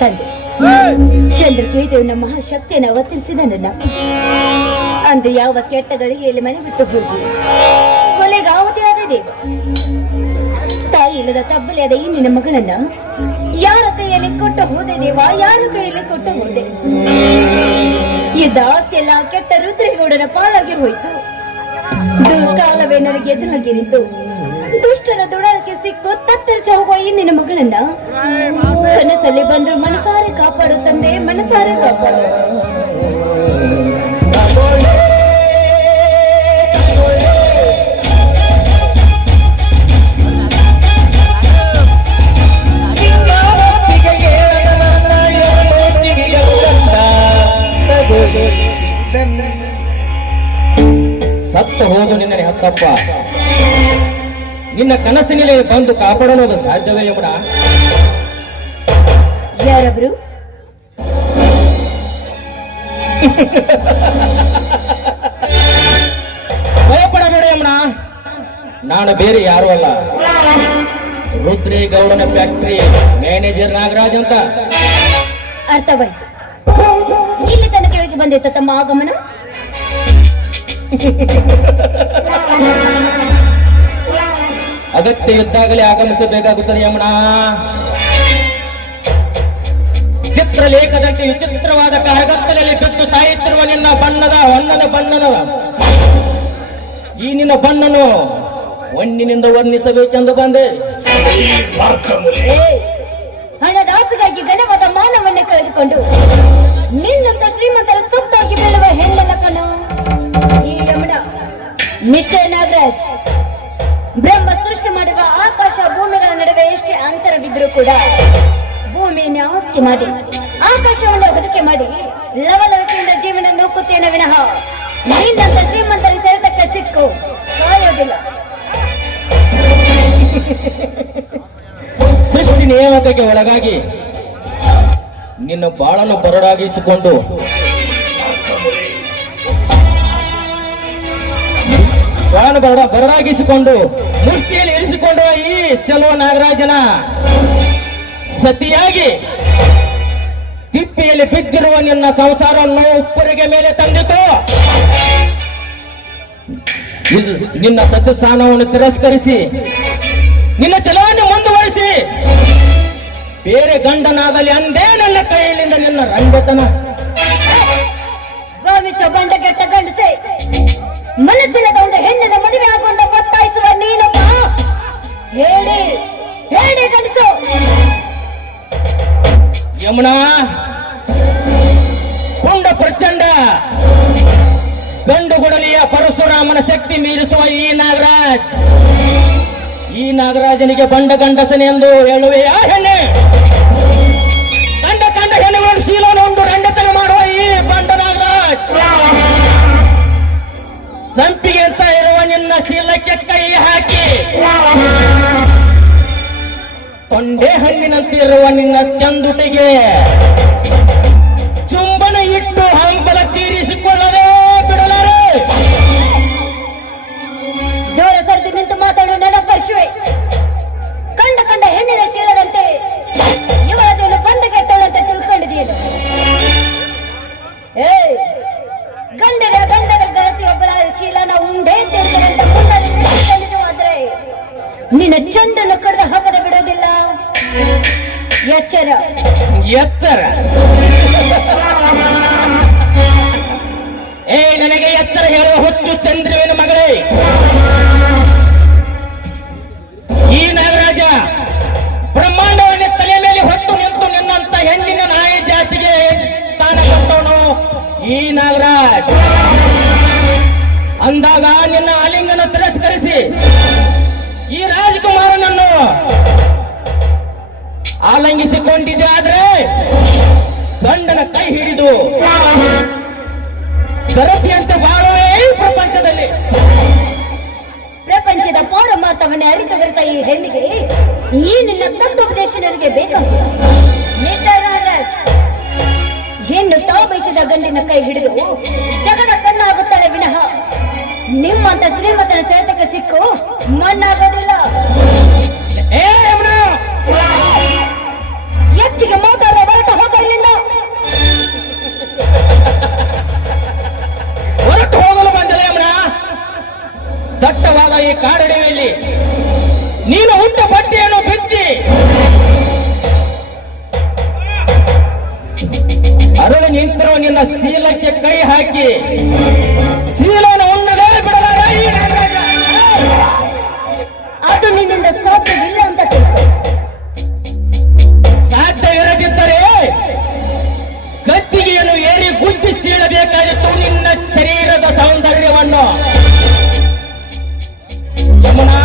ತಂದೆ ಚಂದ್ರಕೇದೇವನ ಮಹಾಶಕ್ತಿಯನ್ನು ಅವತರಿಸಿದ ನನ್ನ ಅಂದು ಯಾವ ಕೆಟ್ಟ ಗಳಿಗೆಯಲ್ಲಿ ಮನೆ ಬಿಟ್ಟು ಹೋಗಿ ಕೊಲೆಗಾವತಿಯಾದ ದೇವ ತಾಯಿ ಇಲ್ಲದ ತಬ್ಬಲಿಯಾದ ಈ ನಿನ್ನ ಮಗಳನ್ನ ಯಾರ ಕೈಯಲ್ಲಿ ಕೊಟ್ಟು ಹೋದೆ ದೇವ, ಯಾರ ಕೈಯಲ್ಲಿ ಕೊಟ್ಟು ಹೋದೆ? ಇದ್ದ ಆಸ್ತಿಯೆಲ್ಲ ಕೆಟ್ಟ ರುದ್ರೇಗೌಡನ ಪಾಲಾಗಿ ಹೋಯಿತು. ದುರ್ಕಾಲವೇ ನನಗೆ ಎದುರಾಗಿ ನಿಂತು ದುಷ್ಟರ ದುಡರಕ್ಕೆ ಸಿಕ್ಕು ತತ್ತರಿಸಿ ಹೋಗುವ ಈ ನಿನ್ನ ಮಗಳನ್ನ ಕನಸಲ್ಲಿ ಬಂದ್ರು ಮನಸಾರೆ ಕಾಪಾಡು ತಂದೆ, ಮನಸಾರೆ ಕಾಪಾಡು. ಸತ್ತು ಹೋದು ನಿನ್ನ ಹತ್ತಪ್ಪ, ನಿನ್ನ ಕನಸಿನಲ್ಲಿ ಬಂದು ಕಾಪಾಡೋದು ಸಾಧ್ಯವೇ ಯಮುನ? ಯಾರವರು? ಭಯಪಡಬೇಡ ಯಮುನ, ನಾನು ಬೇರೆ ಯಾರು ಅಲ್ಲ, ರುದ್ರೇಗೌಡನ ಫ್ಯಾಕ್ಟರಿ ಮ್ಯಾನೇಜರ್ ನಾಗರಾಜ್ ಅಂತ. ಅರ್ಥವಾಯ್ತು. ಇಲ್ಲಿ ತನಕ ಹೇಗೆ ಬಂದಿತ್ತು ತಮ್ಮ ಆಗಮನ? ಅಗತ್ಯವಿದ್ದಾಗಲೇ ಆಗಮಿಸಬೇಕಾಗುತ್ತದೆ ಯಮುನ. ಚಿತ್ರಲೇಖದಂತೆ ವಿಚಿತ್ರವಾದ ಕರಗತ್ತಲಲ್ಲಿ ಬಿದ್ದು ಸಾಯುತ್ತಿರುವ ನಿನ್ನ ಬಣ್ಣದ ಈ ನಿನ್ನ ಬಣ್ಣನು ಹೊನ್ನಿನಿಂದ ವರ್ಣಿಸಬೇಕೆಂದು ಬಂದೆ. ಹಣದಾಸೆಗಾಗಿ ಘನವಾದ ಮಾನವನ್ನೇ ಕಳೆದುಕೊಂಡು ನಿನ್ನಂತ ಶ್ರೀಮಂತರ ಸೊತ್ತಾಗಿ ಬೀಳುವ ಹೆಣ್ಣಲ್ಲ ಕಣೋ ಈ ಯಮುನ. ಮಿಸ್ಟರ್ ನಾಗರಾಜ್, ಬ್ರಹ್ಮ ಸೃಷ್ಟಿ ಮಾಡಿರುವ ಆಕಾಶ ಭೂಮಿಗಳ ನಡುವೆ ಎಷ್ಟೇ ಅಂತರವಿದ್ರೂ ಕೂಡ ಭೂಮಿಯನ್ನು ಆಸ್ತಿ ಮಾಡಿ ಆಕಾಶವನ್ನು ಹೊದಿಕೆ ಮಾಡಿ ಲವಲವಿಕೆಯಿಂದ ಜೀವನ ನೂಕುತ್ತೇನೆ ವಿನಃ ನಿನ್ನಂತ ಶ್ರೀಮಂತರ ಸೆಳೆತಕ್ಕೆ ಸಿಕ್ಕು ಕಾಯೋದಿಲ್ಲ. ಸೃಷ್ಟಿ ನೇಮಕಕ್ಕೆ ಒಳಗಾಗಿ ನಿನ್ನ ಬಾಳನ್ನು ಬರಡಾಗಿಸಿಕೊಂಡು ಮುಷ್ಟಿಯಲ್ಲಿ ಇರಿಸಿಕೊಂಡು ಈ ಚಲುವ ನಾಗರಾಜನ ಸತಿಯಾಗಿ ತಿಪ್ಪಿಯಲ್ಲಿ ಬಿದ್ದಿರುವ ನಿನ್ನ ಸಂಸಾರವನ್ನು ಉಪ್ಪರಿಗೆ ಮೇಲೆ ತಂದಿತು. ನಿನ್ನ ಸತಿ ಸ್ಥಾನವನ್ನು ತಿರಸ್ಕರಿಸಿ ನಿನ್ನ ಚಲವನ್ನು ಮುಂದುವರಿಸಿ ಬೇರೆ ಗಂಡನಾದಲ್ಲಿ ಅಂದೇ ನನ್ನ ಕೈಯಲ್ಲಿಂದ ನಿನ್ನ ರಂಗತನ. ಬಂಡ ಕೆಟ್ಟ ಗಂಡಸೆ, ಮನಸ್ಸಿಲ್ಲದ ಒಂದು ಹೆಣ್ಣಿನ ಮದುವೆ ಆಗುವಂತ ಒತ್ತಾಯಿಸುವ ನೀನಪ್ಪ. ಹೇಳಿ ಹೇಳಿ ಗಂಡಸು. ಯಮುನಾ, ಪುಂಡ ಪ್ರಚಂಡ ಗಂಡುಗುಡಲಿಯ ಪರಶುರಾಮನ ಶಕ್ತಿ ಮೀರಿಸುವ ಈ ನಾಗರಾಜನಿಗೆ ಬಂಡ ಗಂಡಸನೆ ಎಂದು ಹೇಳುವೆಯಾ ಹೆಣ್ಣೆ? ಕಂಡ ಹೆಣ್ಣುಗಳನ್ನು ಶೀಲವನ್ನು ಒಂದು ರಂಡತನ ಮಾಡುವ ಈ ಬಂಡ ನಾಗರಾಜ್, ಸಂಪಿಗೆ ಅಂತ ಇರುವ ನಿನ್ನ ಶೀಲಕ್ಕೆ ಕೈ ಹಾಕಿ ತೊಂಡೆ ಹಣ್ಣಿನಂತೆ ಇರುವ ನಿನ್ನ ಚಂದುಟಿಗೆ ಚುಂಬನ ಇಟ್ಟು ಹಂಬಲ ತೀರಿಸಿಕೊಳ್ಳದೆ ಬಿಡಲಾರೆ. ದೂರ ಸರಿದು ನಿಂತು ಮಾತಾಡು ನನ್ನ ಪರಶುವೆ. ಕಂಡ ಹೆಣ್ಣಿನ ಶೀಲದಂತೆ ಇವರದೇನು ಬಂದ ಕೆಟ್ಟವಳಂತ ತಿಳ್ಕೊಂಡಿದೆಯೇನು? ಗಂಡದ ಗರತಿಯೊಬ್ಬಳ ಶೀಲನ ಉಂಡೇ ತಿರುಗುವಂತ ಮುಂದಾದ್ರೆ ನಿನ್ನ ಚಂಡನ್ನು ಕಡ್ದ ಹಾಕದ ಬಿಡೋದಿಲ್ಲ. ಎಚ್ಚರ ಎಚ್ಚರ. ನನಗೆ ಎಚ್ಚರ ಹೇಳುವ ಹುಚ್ಚು ಚಂದ್ರುವಿನ ಮಗಳೇ. ಈ ನಾಗರಾಜ ಬ್ರಹ್ಮಾಂಡವನ್ನೇ ತಲೆ ಮೇಲೆ ಹೊತ್ತು ನಿಂತು ನಿನ್ನಂತ ಹೆಣ್ಣಿನ ನಾಯಿ ಜಾತಿಗೆ ಸ್ಥಾನ ಕೊಟ್ಟವನು ಈ ನಾಗರಾಜ್. ಅಂದಾಗ ನಿನ್ನ ಆಲಿಂಗನ ತಿರಸ್ಕರಿಸಿ ಈ ರಾಜಕುಮಾರನನ್ನು ಆಲಂಗಿಸಿಕೊಂಡಿದೆ. ಆದ್ರೆ ಗಂಡನ ಕೈ ಹಿಡಿದು ಸರಪಿಯಂತೆ ಬಾಳುವೆ ಪ್ರಪಂಚದಲ್ಲಿ. ಪ್ರಪಂಚದ ಪಾರಮಾರ್ಥವನ್ನೇ ಅರಿತು ಬರುತ್ತಾ ಈ ಹೆಣ್ಣಿಗೆ ಈ ನಿನ್ನ ತತ್ವೋಪದೇಶ ನನಗೆ ಬೇಕಾಗಿಲ್ಲ. ಮಿಸ್ಟರ್ ನಾಗರಾಜ್, ಹೆಣ್ಣು ತಾವು ಬಯಸಿದ ಗಂಡಿನ ಕೈ ಹಿಡಿದು ಜಗಡ ಕಣ್ಣಾಗುತ್ತಾಳೆ ವಿನಃ ನಿಮ್ಮಂತ ಶ್ರೀಮಂತನ ಸೆಳೆತಕ್ಕೆ ಸಿಕ್ಕು ಮಣ್ಣಾಗೋದಿಲ್ಲ. ಹೆಚ್ಚಿಗೆ ಮಾತಾಡುವ ಹೊರಟ ಶೀಲಕ್ಕೆ ಕೈ ಹಾಕಿ ಶೀಲನ ಉಣ್ಣದೇ ಬಿಡಲಾರ ಈ ನಾಗರಾಜ. ಅದು ನಿನ್ನಿಂದ ಸಾಧ್ಯವಿಲ್ಲ ಅಂತ ತಿಳ್ಕೊ. ಸಾಧ್ಯವಿರದಿದ್ದರೆ ಗದ್ದಿಗೆಯನ್ನು ಏರಿ ಗುದ್ದಿ ಸೀಳಬೇಕಾಗಿತ್ತು ನಿನ್ನ ಶರೀರದ ಸೌಂದರ್ಯವನ್ನು. ಯಮುನಾ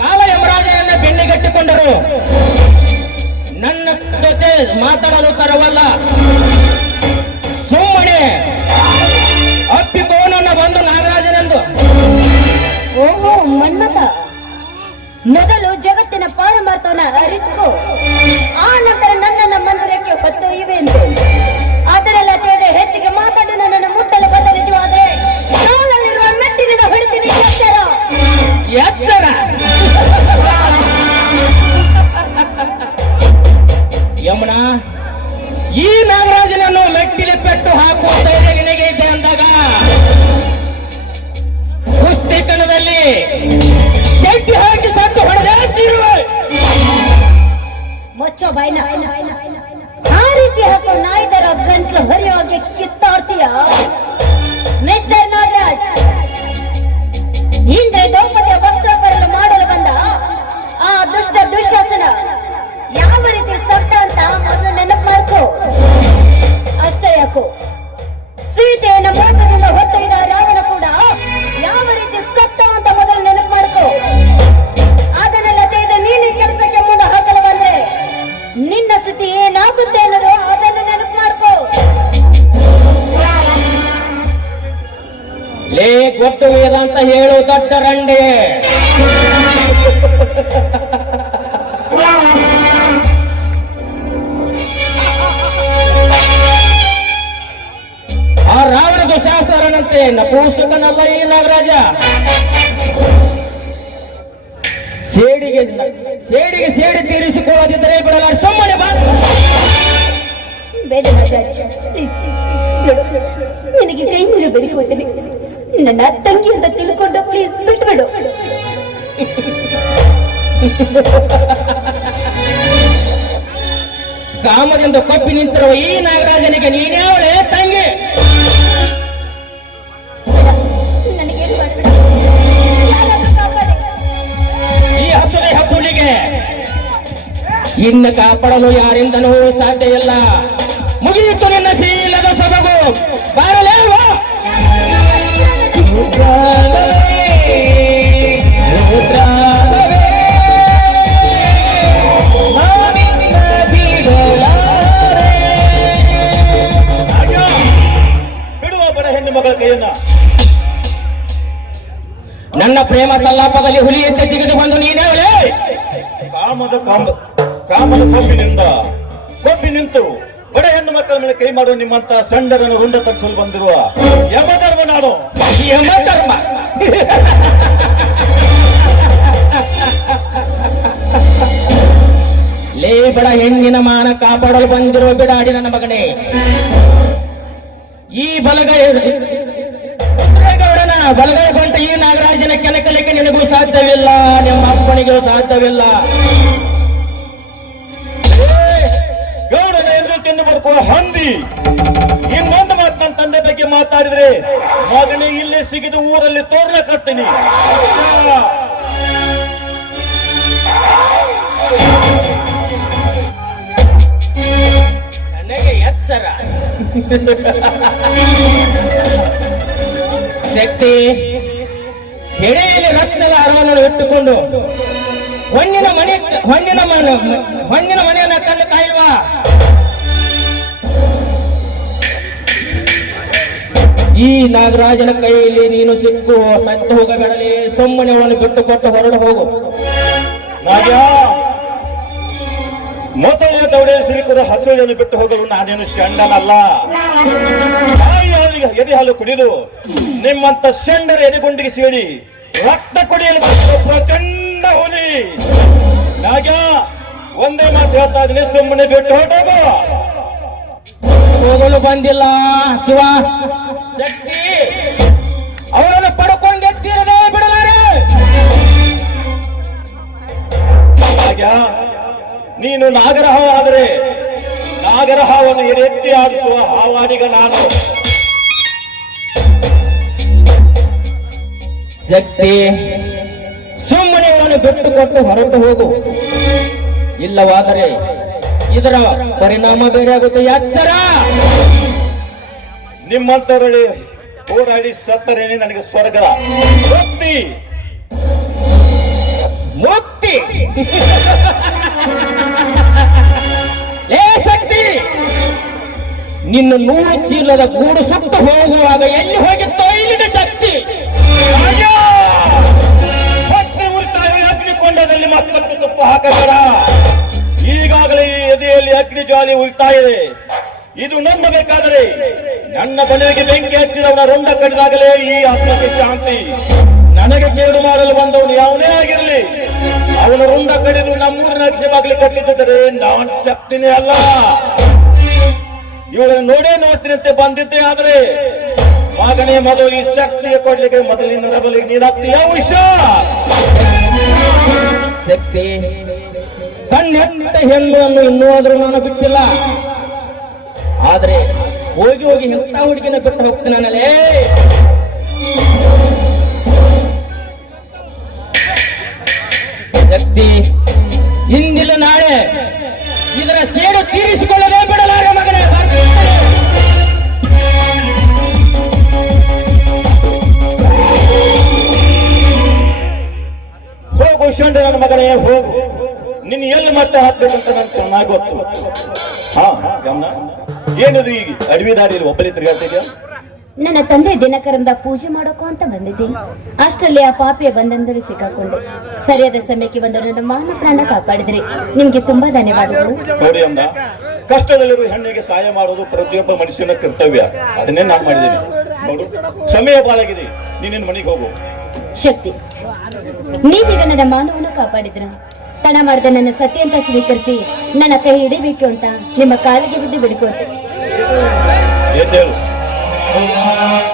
ಕಾಲ ಯಮರಾಜನನ್ನ ಬೆನ್ನಿಗಟ್ಟಿಕೊಂಡರು. ನನ್ನ ಜೊತೆ ಮಾತಾಡಲು ತರವಲ್ಲ, ಸುಮ್ಮನೆ ಅಪ್ಪಿಕೋ ನನ್ನ ಬಂದು ನಾಗರಾಜನೆಂದು. ಓಹೋ ಮನ್ಮಥ, ಮೊದಲು ಜಗತ್ತಿನ ಪಾರಮಾರ್ಥವನ್ನ ಅರಿತುಕೋ, ಆ ನಂತರ ನನ್ನನ್ನ ಮಂದಿರಕ್ಕೆ ಹೊತ್ತೊಯ್ಯುವೆ ಎಂದು. ಅದರೆಲ್ಲ ತಿಳಿದೆ ಹೆಚ್ಚಿಗೆ ಮಾತಾಡಿ ನನ್ನನ್ನು ಮುಟ್ಟಲು ಬಂದ ನಿಜವಾದ್ರೆ ಕಾಲಲ್ಲಿರುವ ಮೆಟ್ಟಿನಿಂದ ಹೊಡಿತೀನಿ. ಎಚ್ಚರ ಎಚ್ಚರ. ಯಮುನಾ, ಈ ನಾಗರಾಜನನ್ನು ಮೆಟ್ಟಿಲೆ ಪೆಟ್ಟು ಹಾಕುವ ಧೈರ್ಯ ನಿನಗೆ ಇದೆ ಅಂದಾಗ ಕುಸ್ತಿ ಕಣದಲ್ಲಿ ಚಡ್ಡಿ ಹಾಕಿ ಸತ್ತು ಹೊಡೆದೇ ತೀರುವೆ. ಮೊಚ್ಚೋ ಬಾಯ್ನ. ಆ ರೀತಿ ಹಾಕೊಂಡು ನಾಯಿದರ ಗಂಟ್ಲು ಹರಿಯಾಗಿ ಕಿತ್ತಾಡ್ತೀಯ ಮಿಸ್ಟರ್ ನಾಗರಾಜ್. ಇಂದ್ರೆ ದ್ರೌಪದಿಯ ವಸ್ತ್ರಾಪರಣ ಮಾಡಲು ಬಂದ ಆ ದುಷ್ಟ ದುಶ್ಯಾಸನ ಯಾವ ರೀತಿ ಸತ್ತ ಅಂತ ಮೊದಲು ನೆನಪು ಮಾಡ್ಕೋ. ಅಷ್ಟೇ ಯಾಕೋ, ಸೀತೆಯನ್ನ ಮೋಸದಿಂದ ಹೊತ್ತೊಯ್ದ ರಾವಣ ಕೂಡ ಯಾವ ರೀತಿ ಸತ್ತ ಅಂತ ಮೊದಲು ನೆನಪು ಮಾಡ್ಕೋ. ಅದನ್ನೆಲ್ಲ ತೆಗೆದು ನೀನು ಕೆಲಸಕ್ಕೆ ಮುಂದೆ ಹಾಕಲು ಬಂದ್ರೆ ನಿನ್ನ ಸ್ಥಿತಿ ಏನಾಗುತ್ತೆ ಅನ್ನೋದು ಅದನ್ನು ನೆನಪು ಮಾಡ್ಕೋ. ಲೇ ಗೊತ್ತು ವೇದಾಂತ ಹೇಳು ದೊಡ್ಡ ರಂಡೆ. ಆ ರಾವಣ ದುಶಾಸನಂತೆ ನಪುಂಸಕನಲ್ಲ ಈ ನಾಗರಾಜ. ಸೇಡಿಗೆ ಸೇಡಿ ತೀರಿಸಿಕೊಳ್ಳದಿದ್ದರೆ ಬಿಡಲಾರ, ಸುಮ್ಮನೆ ಬಾ. ಬೇಡ ನಾಗರಾಜ್, ನಿನಗೆ ಕೈ ಮುಗಿ ಬೆಳಿಕೋತೀನಿ. ನನ್ನ ತಂಗಿ ಅಂತ ತಿಳ್ಕೊಂಡು ಪ್ಲೀಸ್ ಬಿಟ್ಬಿಡು. ಕಾಮದಿಂದ ಕೊಪ್ಪಿ ನಿಂತಿರುವ ಈ ನಾಗರಾಜನಿಗೆ ನೀನ್ಯಾವಳೆ ತಂಗಿ? ನನಗೇನು ಮಾಡಬೇಡ, ಯಾರಾದ್ರೂ ಕಾಪಾಡಿ. ಈ ಹಸುಳೆ ಹಬ್ಬುಳಿಗೆ ಇನ್ನು ಕಾಪಾಡಲು ಯಾರಿಂದನೂ ಸಾಧ್ಯ ಇಲ್ಲ. ಮುಗಿಯಿತು ನಿನ್ನ ಶೀಲದ ಸೊಬಗು. ಬಾರಲೇವ ಬಿಡುವ ಬಡ ಹೆಣ್ಣು ಮಗಳ ಕೈಯನ್ನ. ನನ್ನ ಪ್ರೇಮ ಸಲ್ಲಾಪದಲ್ಲಿ ಹುಲಿಯಂತೆ ಜಿಗಿದು ಬಂದು ನೀನೇವಲೇ ಕಾಮದ ಕೊಬ್ಬಿ ನಿಂತು ಬಡ ಹೆಣ್ಣು ಮಕ್ಕಳ ಮೇಲೆ ಕೈ ಮಾಡುವ ನಿಮ್ಮಂತ ಸಂಡರನ್ನು ರುಂಡ ತರಿಸಲು ಬಂದಿರುವ ಯಮಧರ್ಮ ನಾನು. ಯಮಧರ್ಮ. ಲೇ ಬಡ ಹೆಣ್ಣಿನ ಮಾನ ಕಾಪಾಡಲು ಬಂದಿರುವ ಬಿಡಾಡಿ ನನ್ನ ಮಗನೇ. ಈ ಗೌಡನ ಬಲಗೈ ಬಂಟ ಈ ನಾಗರಾಜನ ಕೆನಕಲಿಕ್ಕೆ ನಿನಗೂ ಸಾಧ್ಯವಿಲ್ಲ, ನಿಮ್ಮ ಅಪ್ಪನಿಗೂ ಸಾಧ್ಯವಿಲ್ಲ. ಗೌಡನ ಎಂದು ತಿಂದು ಬದುಕುವ ಹಂದಿ. ಇನ್ನೊಂದು ಮಾತು ನನ್ನ ತಂದೆ ಬಗ್ಗೆ ಮಾತಾಡಿದ್ರೆ ಮಗನೇ ಇಲ್ಲೇ ಸಿಗಿದು ಊರಲ್ಲಿ ತೋರಣ ಕಟ್ತೀನಿ. ನನಗೆ ಎಚ್ಚರ. ಶಕ್ತಿ ಹೆಡೆಯಲ್ಲಿ ರತ್ನದ ಅರವನ್ನು ಇಟ್ಟುಕೊಂಡು ಹೊನ್ನಿನ ಮನೆಯನ್ನ ಕಣ್ಣು ಕಾಯುವ ಈ ನಾಗರಾಜನ ಕೈಯಲ್ಲಿ ನೀನು ಸಿಕ್ಕು ಸತ್ತು ಹೋಗಬೇಡಲಿ. ಸುಮ್ಮನೆ ಅವನು ಬಿಟ್ಟುಕೊಟ್ಟು ಹೊರಡು ಹೋಗು. ಮೊಸಳೆಯ ದೌಡೆ ಸಿಲುಕದ ಹಸುಳೆಯನ್ನು ಬಿಟ್ಟು ಹೋಗಲು ನಾನೇನು ಷಂಡನಲ್ಲ. ಎದೆ ಹಾಲು ಕುಡಿದು ನಿಮ್ಮಂತ ಷಂಡರ ಎದೆಗುಂಡಿಗೆ ಸೇರಿ ರಕ್ತ ಕುಡಿಯಲು ಪ್ರಚಂಡ ಹುಲಿ. ನಾಗ ಒಂದೇ ಮಾತು ಹೇಳ್ತಾ ಇದ್ದೀನಿ, ಸುಮ್ಮನೆ ಬಿಟ್ಟು ಹೊರಟೋಗು. ಹೋಗಲು ಬಂದಿಲ್ಲ ಶಿವ. ಶಕ್ತಿ ಅವರನ್ನು ಪಡ್ಕೊಂಡು ಎತ್ತಿರದೆ ಬಿಡಲಾರೆ. ನೀನು ನಾಗರಹ ಆದರೆ ನಾಗರ ಹಾವನ್ನು ಎತ್ತಿ ಆಡಿಸುವ ಹಾವಾಡಿಗ ನಾನು. ಶಕ್ತಿ, ಸುಮ್ಮನೆ ಅವನನ್ನು ಬಿಟ್ಟು ಕೊಟ್ಟು ಹೊರಟು ಹೋಗು. ಇಲ್ಲವಾದರೆ ಇದರ ಪರಿಣಾಮ ಬೇರೆ ಆಗುತ್ತೆ. ಎಚ್ಚರ! ನಿಮ್ಮಂತರಳಿ ಹೋರಾಡಿ ಸತ್ತರೇನೆ ನನಗೆ ಸ್ವರ್ಗದ ಮುಕ್ತಿ. ಮುಕ್ತಿ! ಏ ಶಕ್ತಿ, ನಿನ್ನ 100 ಚೀಲದ ಗೂಡು ಸುಟ್ಟು ಹೋಗುವಾಗ ಎಲ್ಲಿ ಹೋಗಿತ್ತೋ ಇಲ್ಲಿನ ಶಕ್ತಿ. ಹೊಟ್ಟೆ ಉರಿತಾಯ ಅಗ್ನಿಕೊಂಡದಲ್ಲಿ ಮತ್ತಷ್ಟು ತುಪ್ಪ ಹಾಕಬೇಡ. ಈಗಾಗಲೇ ಈ ಎದೆಯಲ್ಲಿ ಅಗ್ನಿ ಜ್ವಾಲೆ ಉರಿತಾ ಇದೆ. ಇದು ನಂಬಬೇಕಾದರೆ ನನ್ನ ಬಳಿಗೆ ಬೆಂಕಿ ಹಚ್ಚಿದವನ ರುಂಡ ಕಡಿದಾಗಲೇ ಈ ಆತ್ಮಕ್ಕೆ ಶಾಂತಿ. ನನಗೆ ಕೇಡು ಮಾಡಲು ಬಂದವನು ಯಾವನೇ ಆಗಿರಲಿ, ಅವನ ರುಂಡ ಕಡಿದು ನಮ್ಮೂರಿನ ಅಕ್ಷೆ ಬಾಗಿಲು ಕಟ್ಟಿದ್ದರೆ ನಾನು ಶಕ್ತಿನೇ ಅಲ್ಲ. ಇವಳನ್ನು ನೋಡ್ತೀನಿ ಅಂತ ಬಂದಿದ್ದೆ. ಆದರೆ ಮಗನೇ ಮೊದಲು ಈ ಶಕ್ತಿಯ ಕೊಡ್ಲಿಕ್ಕೆ ಮೊದಲಿನ ರಬಲಿಗೆ ನೀನಾಗ್ತೀಯ ವಿಷ. ಶಕ್ತಿ, ಕಣ್ಣೆತ್ತ ಹೆಣ್ಣನ್ನು ಇನ್ನೂ ಆದ್ರೂ ನಾನು ಬಿಟ್ಟಿಲ್ಲ. ಆದ್ರೆ ಹೋಗಿ ಹೋಗಿ ಎಂತ ಹುಡುಗಿನ ಬಿಟ್ಟು ಹೋಗ್ತೀನಲ್ಲೇ. ಶಕ್ತಿ, ಇಂದಿಲ್ಲ ನಾಳೆ ಇದರ ಸೇಡು ತೀರಿಸಿಕೊಳ್ಳಲೇ ಬಿಡಲಾರೆ ಮಗನೇ. ಹೋಗು ಶಂಡ ನನ್ನ ಮಗನೇ ಹೋಗು. ನಿನ್ನ ಎಲ್ಲಿ ಮತ್ತೆ ಹಾಕ್ಬೇಕಂತ ನನ್ಗೆ ಚೆನ್ನಾಗಿ ಗೊತ್ತು. ಹಾ ಗಮನ, ಏನಿದು ಈಗ ಅಡವಿ ದಾರಿಯಲ್ಲಿ ಒಬ್ಬಲಿ ತಿರುಗಾಡ್ತಿದ್ಯಾ? ನನ್ನ ತಂದೆ ದಿನಕರಂದ ಪೂಜೆ ಮಾಡೋಕೋ ಅಂತ ಬಂದಿದ್ದೆ. ಅಷ್ಟರಲ್ಲಿ ಆ ಪಾಪಿಯ ಬಂಧನದಲ್ಲಿ ಸಿಕ್ಕಾಕೊಂಡೆ. ಸರಿಯಾದ ಸಮಯಕ್ಕೆ ಬಂದು ನನ್ನ ಮಾನ ಪ್ರಾಣ ಕಾಪಾಡಿದ್ರಿ. ನಿಮ್ಗೆ ತುಂಬಾ ಧನ್ಯವಾದಗಳು. ನೋಡಿ ಅಮ್ಮ, ಕಷ್ಟದಲ್ಲಿರುವ ಹೆಣ್ಣಿಗೆ ಸಹಾಯ ಮಾಡೋದು ಪ್ರತಿಯೊಬ್ಬ ಮನುಷ್ಯನ ಕರ್ತವ್ಯ. ಅದನ್ನೇ ನಾನು ಮಾಡಿದ್ದೇನೆ. ನೋಡು, ಸಮಯ ಬಾಳಾಗಿದೆ, ನೀನೇನು ಮನೆಗೆ ಹೋಗು. ಶಕ್ತಿ, ನೀವೀಗ ನನ್ನ ಮಾನವನ್ನು ಕಾಪಾಡಿದ್ರ. ತಡ ಮಾಡಿದ ನನ್ನ ಸತಿ ಅಂತ ಸ್ವೀಕರಿಸಿ ನನ್ನ ಕೈ ಹಿಡಿಬೇಕು ಅಂತ ನಿಮ್ಮ ಕಾಲಿಗೆ ಬಿದ್ದು ಬಿಡ್ಕೊಳ್ತೆ. ಎದ್ದೇಳು.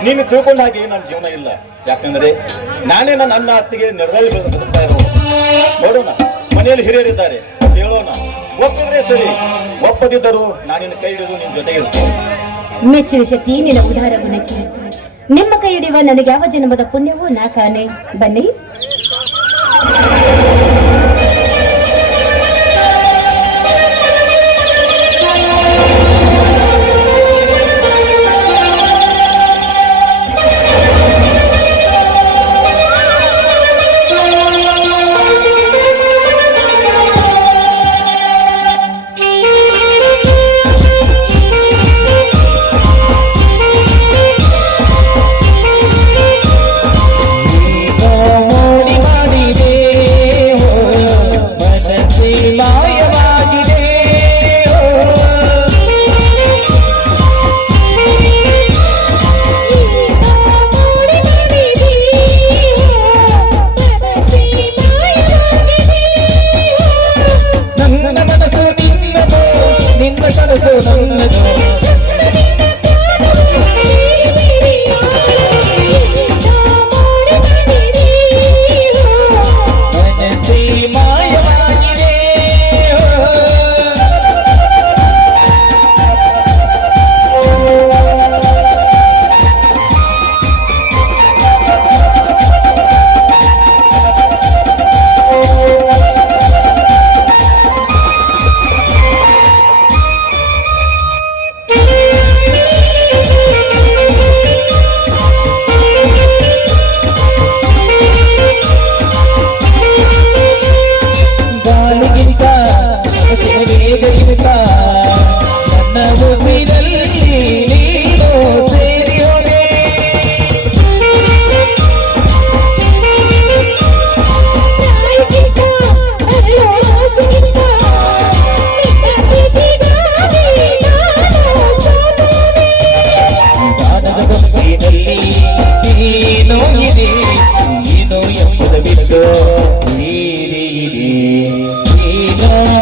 ನೀನು ತಿಳ್ಕೊಂಡ ಹಾಗೆ ನನ್ನ ಜೀವನ ಇಲ್ಲ. ಯಾಕಂದ್ರೆ ನಾನೇ ನನ್ನ ಅನ್ನ ಅತ್ತಿಗೆ ನೆರಳಲ್ಲಿ ಬದುಕ್ತಾ ಇರೋದು. ನೋಡೋಣ, ಮನೆಯಲ್ಲಿ ಹಿರಿಯರಿದ್ದಾರೆ, ಕೇಳೋಣ. ಒಪ್ಪಿದ್ರೆ ಸರಿ, ಒಪ್ಪದಿದ್ದರೂ ನಾನಿನ್ನ ಕೈ ಹಿಡಿದು ನಿನ್ ಜೊತೆಗೆ ಇರ್ತೇನೆ. ಮೆಚ್ಚಿನ ಶಕ್ತಿ, ನಿನ್ನ ಉದಾರ ಗುಣಕ್ಕೆ ನಿಮ್ಮ ಕೈ ಹಿಡಿಯುವ ನನಗೆ ಯಾವ ಜನ್ಮದ ಪುಣ್ಯವೂ ನಾ ಕಾಣೆ. ಬನ್ನಿ.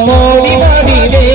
ಮೋಡಿ ಮಾಡಿದೆ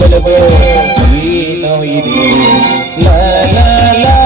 ಒಲವು ಏನೋ ಇದೆ ಲಾ ಲಾ ಲಾ